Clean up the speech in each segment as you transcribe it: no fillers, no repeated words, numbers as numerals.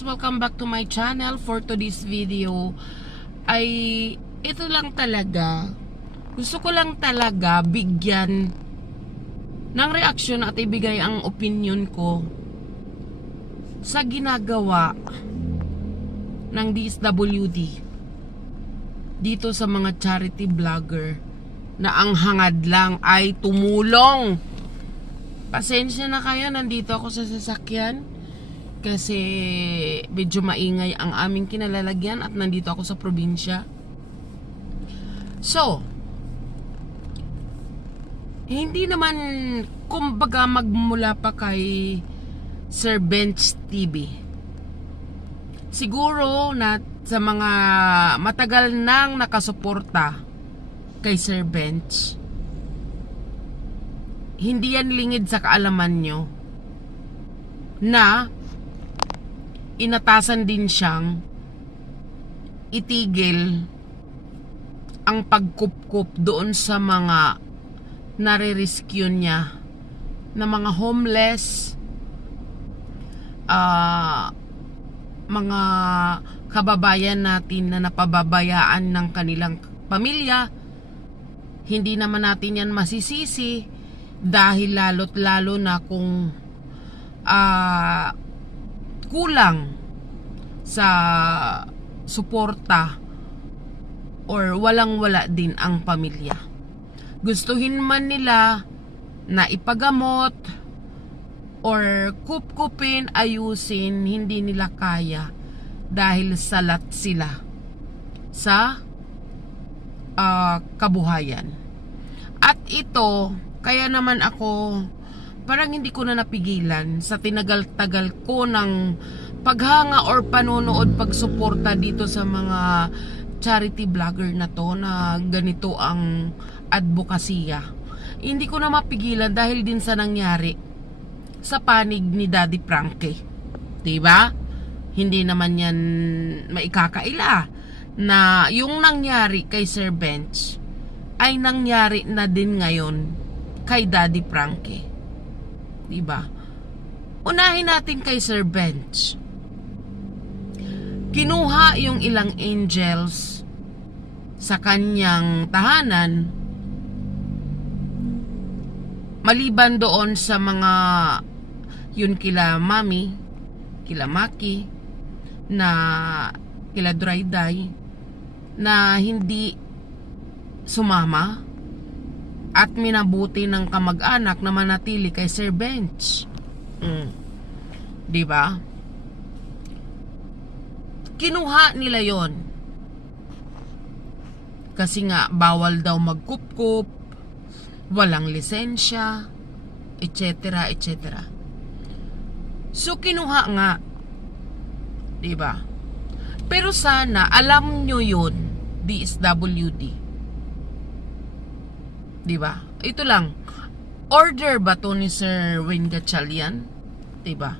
guys, welcome back to my channel. For today's video ay ito lang talaga, gusto ko lang talaga bigyan ng reaksyon at ibigay ang opinion ko sa ginagawa ng DSWD dito sa mga charity vlogger na ang hangad lang ay tumulong. Pasensya na kayo, nandito ako sa sasakyan kasi medyo maingay ang aming kinalalagyan at nandito ako sa probinsya. So, hindi naman kumbaga magmula pa kay Sir Bench TV. Siguro na sa mga matagal nang nakasuporta kay Sir Bench, hindi yan lingid sa kaalaman nyo na inatasan din siyang itigil ang pagkupkup doon sa mga nare-rescue niya na mga homeless, mga kababayan natin na napababayaan ng kanilang pamilya. Hindi naman natin yan masisisi dahil lalo't lalo na kung kulang sa suporta or walang-wala din ang pamilya. Gustuhin man nila na ipagamot or kupkupin, ayusin, hindi nila kaya dahil salat sila sa kabuhayan. At ito, kaya naman ako parang hindi ko na napigilan sa tinagal-tagal ko ng paghanga or panonood, pagsuporta dito sa mga charity vlogger na to na ganito ang advokasya. Hindi ko na mapigilan dahil din sa nangyari sa panig ni Daddy Frankie. Diba? Hindi naman yan maikakaila na yung nangyari kay Sir Bench ay nangyari na din ngayon kay Daddy Frankie. Diba? Unahin natin kay Sir Bench. Kinuha yung ilang angels sa kanyang tahanan maliban doon sa mga yun kila Mami, kila Maki, na kila Drayday na hindi sumama at minabuti ng kamag-anak na manatili kay Sir Bench. Diba? Kinuha nila yon kasi nga bawal daw magkupkup, walang lisensya, etc. etc. So kinuha nga, diba? Pero sana alam nyo yun, DSWD, diba? Ito lang, order ba to ni Sir Wayne Gatchalian? Diba?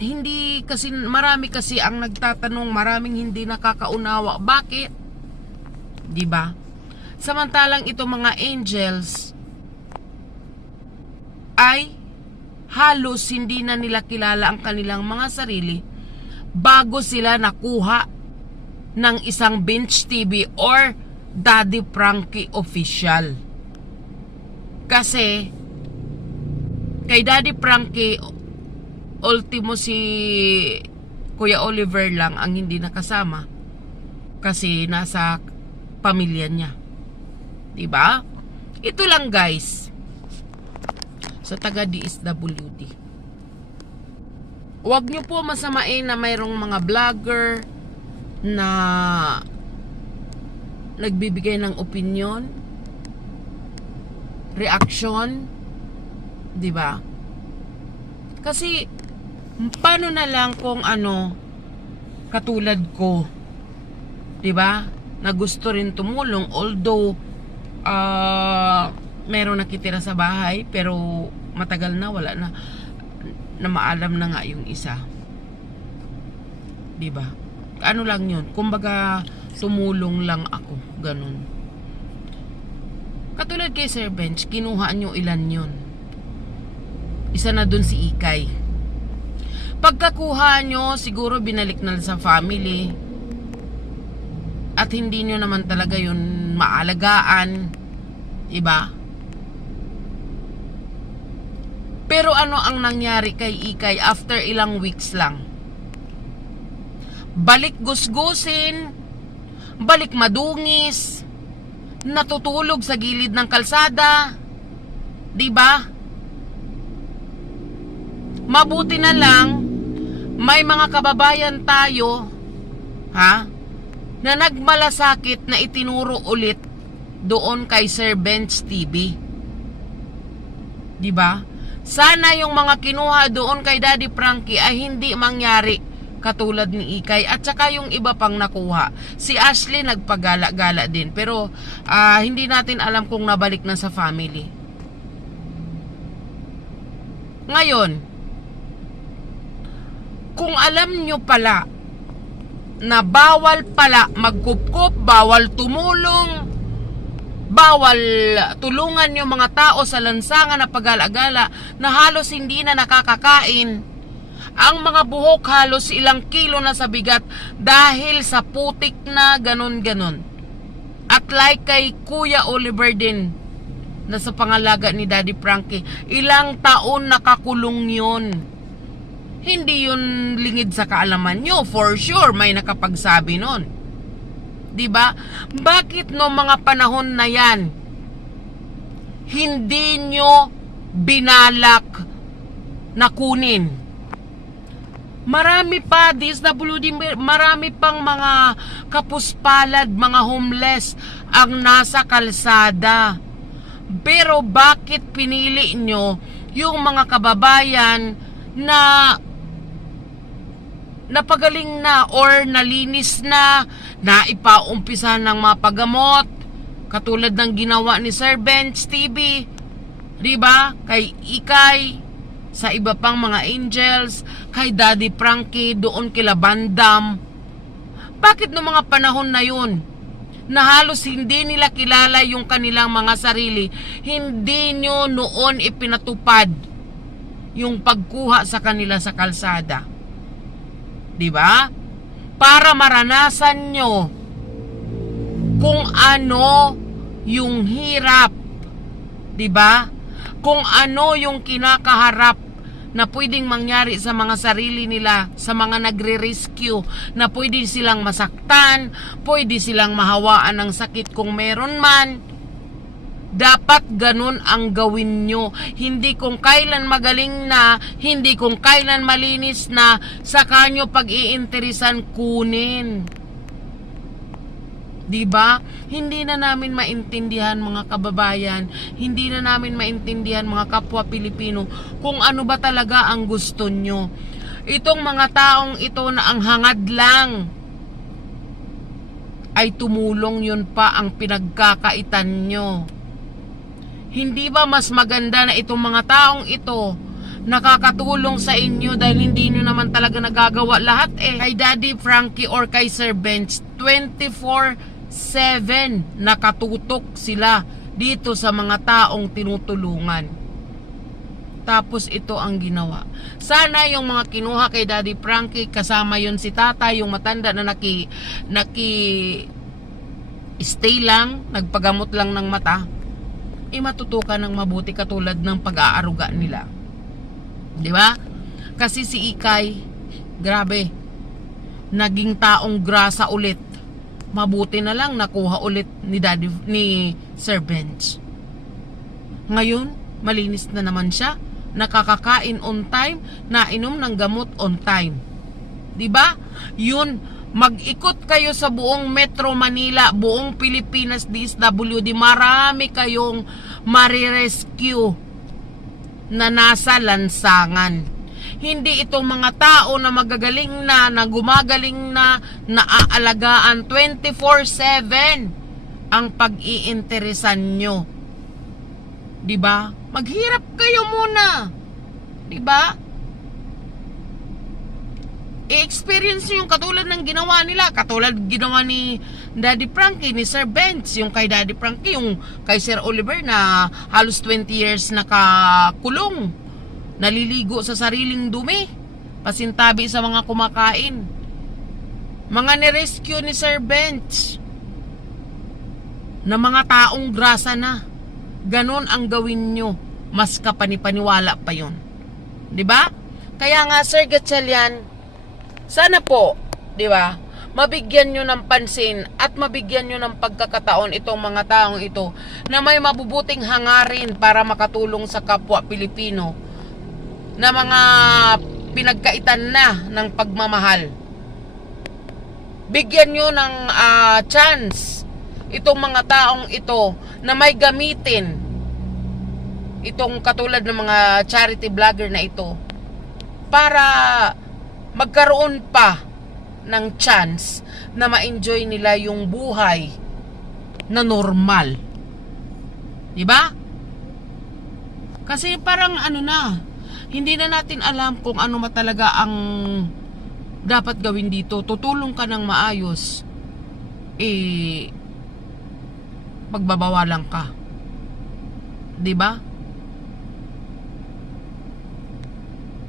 Hindi kasi, marami kasi ang nagtatanong, maraming hindi nakakaunawa. Bakit? Diba? Samantalang ito mga angels ay halos hindi na nila kilala ang kanilang mga sarili bago sila nakuha ng isang Bench TV or Daddy Frankie official. Kasi kay Daddy Frankie, ultimo si Kuya Oliver lang ang hindi nakasama kasi nasa pamilya niya. Diba? Ito lang guys sa taga DSWD. Huwag nyo po masamain na mayroong mga vlogger na nagbibigay ng opinion, reaction, diba? Kasi paano na lang kung katulad ko, diba? Na gusto rin tumulong, although meron nakitira sa bahay pero matagal na, wala na, na maalam na nga yung isa, diba? Ano lang yun, kumbaga tumulong lang ako, ganun. Katulad kay Sir Bench, kinuha nyo ilan yun. Isa na dun si Ikay. Pagkakuha nyo, siguro binalik na sa family. At hindi nyo naman talaga yun maalagaan. Diba? Pero ano ang nangyari kay Ikay after ilang weeks lang? Balik gusgusin, balik madungis, natutulog sa gilid ng kalsada. Diba? Mabuti na lang, may mga kababayan tayo, na nagmalasakit na itinuro ulit doon kay Sir Bench TV. Diba? Sana yung mga kinuha doon kay Daddy Frankie ay hindi mangyari katulad ni Ikay at saka yung iba pang nakuha. Si Ashley nagpagala-gala din pero hindi natin alam kung nabalik na sa family. Ngayon, kung alam nyo pala na bawal pala magkupkup, bawal tumulong, bawal tulungan yung mga tao sa lansangan na pagala-gala na halos hindi na nakakakain. Ang mga buhok halos ilang kilo na sa bigat dahil sa putik na ganon-ganon. At like kay Kuya Oliver din na sa pangalaga ni Daddy Frankie, ilang taon nakakulong yun. Hindi yun lingid sa kaalaman nyo. For sure, may nakapagsabi nun. Diba? Bakit no mga panahon na yan, hindi nyo binalak na kunin? Marami pa, DSWD, marami pang mga kapuspalad, mga homeless ang nasa kalsada. Pero bakit pinili nyo yung mga kababayan na napagaling na or nalinis na, naipaumpisa ng mapagamot katulad ng ginawa ni Sir Bench TV, diba? Kay Ikay, sa iba pang mga angels, kay Daddy Frankie, doon kila Bandam. Bakit no mga panahon na yun na halos hindi nila kilala yung kanilang mga sarili, hindi nyo noon ipinatupad yung pagkuha sa kanila sa kalsada? Diba? Para maranasan nyo kung ano yung hirap. Diba? Kung ano yung kinakaharap na pwedeng mangyari sa mga sarili nila, sa mga nagre-rescue, na pwede silang masaktan, pwede silang mahawaan ng sakit kung meron man. Dapat ganun ang gawin nyo. Hindi kung kailan magaling na, hindi kung kailan malinis na, saka nyo pag-iinteresan kunin. Diba? Hindi na namin maintindihan mga kababayan, hindi na namin maintindihan mga kapwa Pilipino kung ano ba talaga ang gusto nyo. Itong mga taong ito na ang hangad lang ay tumulong, yun pa ang pinagkakaitan nyo. Hindi ba mas maganda na itong mga taong ito nakakatulong sa inyo dahil hindi nyo naman talaga nagagawa lahat Kay Daddy Frankie or kay Sir Bench, 24/7 nakatutok sila dito sa mga taong tinutulungan. Tapos ito ang ginawa. Sana yung mga kinuha kay Daddy Frankie, kasama yun si Tata, yung matanda na stay lang, nagpagamot lang ng mata, matutukan ng mabuti katulad ng pag-aaruga nila. Di ba? Kasi si Ikay, grabe, naging taong grasa ulit. Mabuti na lang nakuha ulit ni Sir Bench. Ngayon, malinis na naman siya, nakakakain on time, nainom ng gamot on time. Di ba? Yun. Mag-ikot kayo sa buong Metro Manila, buong Pilipinas, DSWD, marami kayong marirescue na nasa lansangan. Hindi itong mga tao na magagaling na gumagaling na, naaalagaan 24/7 ang pag-iinteresan nyo. Diba? Maghirap kayo muna. Diba? I-experience nyo yung katulad ng ginawa nila, katulad ginawa ni Daddy Frankie, ni Sir Bench, yung kay Daddy Frankie, yung kay Sir Oliver na halos 20 years nakakulong, naliligo sa sariling dumi, pasintabi sa mga kumakain. Mga nirescue ni Sir Bench na mga taong grasa na. Ganon ang gawin nyo. Mas kapanipaniwala pa yun. Diba? Kaya nga Sir Gatchalian, sana po, diba, mabigyan nyo ng pansin at mabigyan nyo ng pagkakataon itong mga taong ito na may mabubuting hangarin para makatulong sa kapwa Pilipino na mga pinagkaitan na ng pagmamahal. Bigyan nyo ng chance itong mga taong ito na may gamitin itong katulad ng mga charity vlogger na ito para magkaroon pa ng chance na ma-enjoy nila yung buhay na normal. Diba? Kasi parang ano na, hindi na natin alam kung ano talaga ang dapat gawin dito. Tutulong ka ng maayos, pagbabawalan ka. Diba?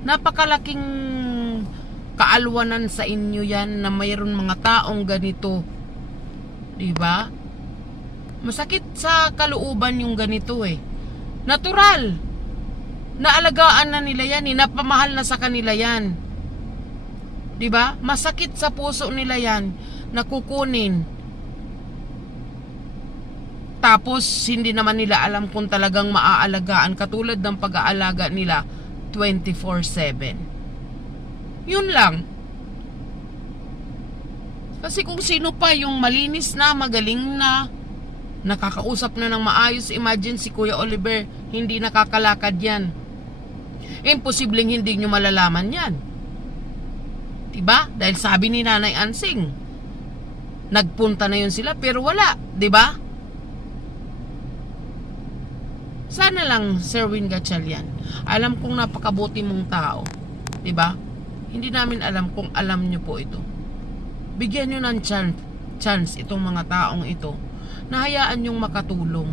Napakalaking kaalwanan sa inyo yan na mayroon mga taong ganito. Diba? Masakit sa kalooban yung ganito Natural. Naalagaan na nila yan, napamahal na sa kanila yan. Diba? Masakit sa puso nila yan na kukunin. Tapos hindi naman nila alam kung talagang maaalagaan katulad ng pag-aalaga nila 24/7. Yun lang. Kasi kung sino pa yung malinis na, magaling na, nakakausap na ng maayos, imagine si Kuya Oliver, hindi nakakalakad yan. Imposibleng hindi nyo malalaman yan. Diba? Dahil sabi ni Nanay Ansing, nagpunta na yun sila pero wala. Diba? Sana lang, Sir Win Gatchalian, alam kong napakabuti mong tao. Diba? Hindi namin alam kung alam nyo po ito. Bigyan nyo ng chance itong mga taong ito na hayaan nyong makatulong.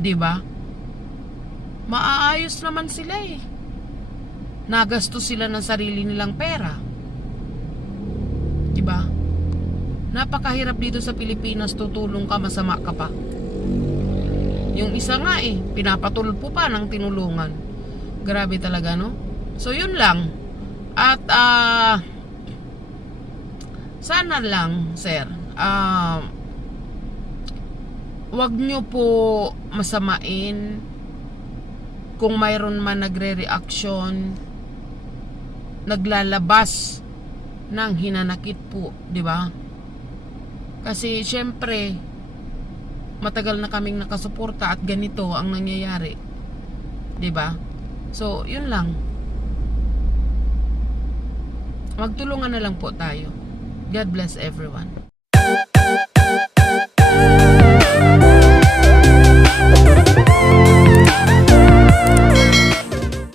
Diba? Maaayos naman sila Nagastos sila ng sarili nilang pera. Diba? Napakahirap dito sa Pilipinas, tutulong ka, masama ka pa. Yung isa nga pinapatulpo pa ng tinulungan. Grabe talaga, no? So yun lang. At sana lang, sir, wag nyo po masamain kung mayroon man nagre-reaction, naglalabas ng hinanakit po, di ba? Kasi syempre matagal na kaming nakasuporta at ganito ang nangyayari, di ba? So yun lang, magtulungan na lang po tayo. God bless everyone.